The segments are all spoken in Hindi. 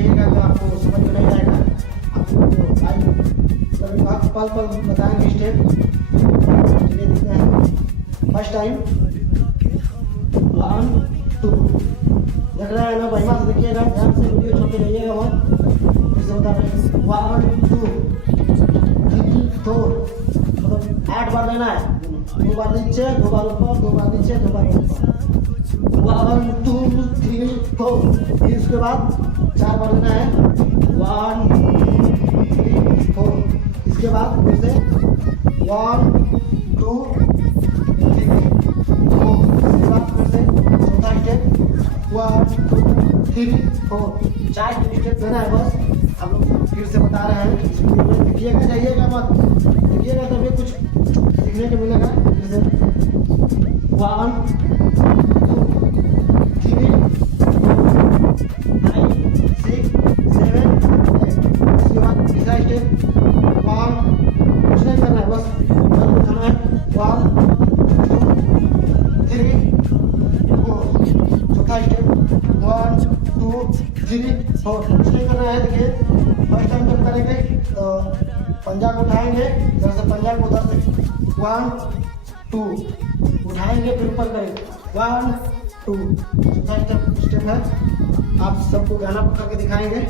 जाइएगा तो आपको समझ में नहीं आएगा। आपको लाइव पल पल बताएंगे स्टेप। चलिए देखते हैं। फर्स्ट टाइम 1 2 देख रहे हैं ना भाई, से देखिएगा, ध्यान से वीडियो छोड़ते रहिएगा मत। फिर से बता रहे हैं 1 2 3 4, मतलब 8 बार लेना है। 2 बार नीचे, 2 बार ऊपर, 2 बार नीचे, 2 बार ऊपर। 1 2 3 4। फिर उसके बाद 4 बार लेना है। 1 3 4। इसके बाद फिर से 1 2 3 4। इसके बाद फिर से चौथा स्टेप 1 2 3 4। 4 स्टेप लेना है बस। हम लोग फिर से बता रहे हैं, देखिएगा, जाइएगा मत, देखिएगा तभी कुछ सीखने को मिलेगा। फिर से 1 2 3 5 6 7 8। इसके बाद तीसरा स्टेप 1, कुछ नहीं करना है, बस उठाना है। 1 2 3 4। चौथा स्टेप 1 2 3 4। कुछ नहीं करना है। देखिए फर्स्ट टाइम जब करेंगे तो पंजा को उठाएंगे, इधर से पंजा को उधर से 1 2 उठाएंगे, फिर ऊपर करेंगे 1 2। चौथा स्टेप है। आप सबको गाना पकड़ के दिखाएंगे।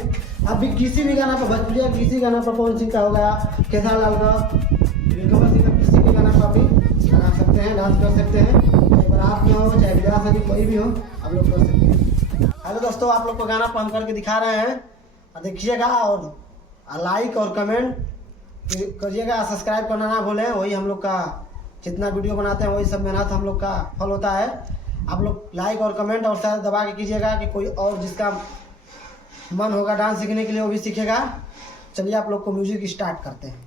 आप भी किसी भी गाना पर, भोजपुरी किसी गाना पर, पवन सिंह का हो गया, केदार लाल का, कमल सिंह का, किसी भी गाना पर आप भी गा सकते हैं, डांस कर सकते हैं। चाहे बारात में हो, चाहे विवाह शादी कोई भी हो, आप लोग कर सकते हैं। हेलो दोस्तों, आप लोग को गाना पहन करके दिखा रहे हैं, देखिएगा और लाइक और कमेंट करिएगा। सब्सक्राइब करना ना भूलें। वही हम लोग का जितना वीडियो बनाते हैं वही सब मेहनत हम लोग का फल होता है। आप लोग लाइक और कमेंट और शेयर दबा के कीजिएगा कि कोई और जिसका मन होगा डांस सीखने के लिए वो भी सीखेगा। चलिए आप लोग को म्यूजिक स्टार्ट करते हैं।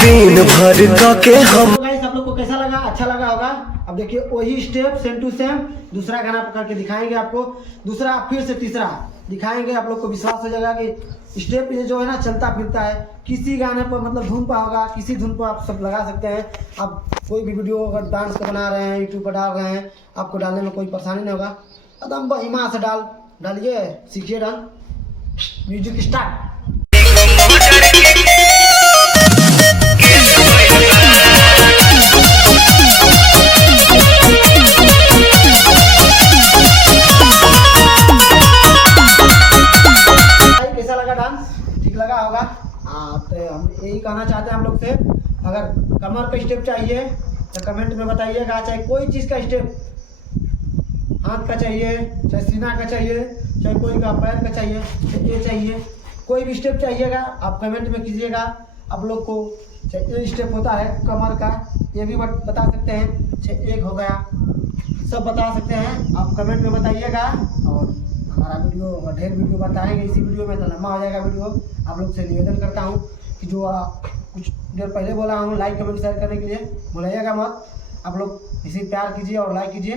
दिन भर के हम आप लोग को कैसा लगा? अच्छा लगा होगा। अब देखिए वही स्टेप सेम टू सेम दूसरा गाना पकड़ के दिखाएंगे आपको। दूसरा फिर से तीसरा दिखाएंगे। आप लोग को विश्वास हो जाएगा कि स्टेप ये जो है ना चलता फिरता है। किसी गाने पर, मतलब धुन पर होगा, किसी धुन पर आप सब लगा सकते हैं। आप कोई भी वीडियो अगर डांस का बना रहे हैं, यूट्यूब पर डाल रहे हैं, आपको डालने में कोई परेशानी नहीं होगा। एकदम बहिमा से डालिए, सीखिए डांस। Music start. कैसा लगा डांस? ठीक लगा होगा। तो हम यही कहना चाहते हैं हम लोग से, अगर कमर का स्टेप चाहिए तो कमेंट में बताइएगा। चाहे कोई चीज़ का स्टेप, हाथ का चाहिए, चाहे सीना का चाहिए, चाहे कोई का पैर का चाहिए, चाहे ये चाहिए, कोई भी स्टेप चाहिएगा आप कमेंट में कीजिएगा। आप लोग को चाहे ये स्टेप होता है कमर का, ये भी बता सकते हैं, चाहे एक हो गया, सब बता सकते हैं। आप कमेंट में बताइएगा और हमारा वीडियो ढेर वीडियो बताएंगे। इसी वीडियो में तो लंबा हो जाएगा वीडियो। आप लोग से निवेदन करता हूँ कि जो कुछ देर पहले बोला हूँ, लाइक कमेंट शेयर करने के लिए भूलिएगा मत। आप लोग इसी प्यार कीजिए और लाइक कीजिए।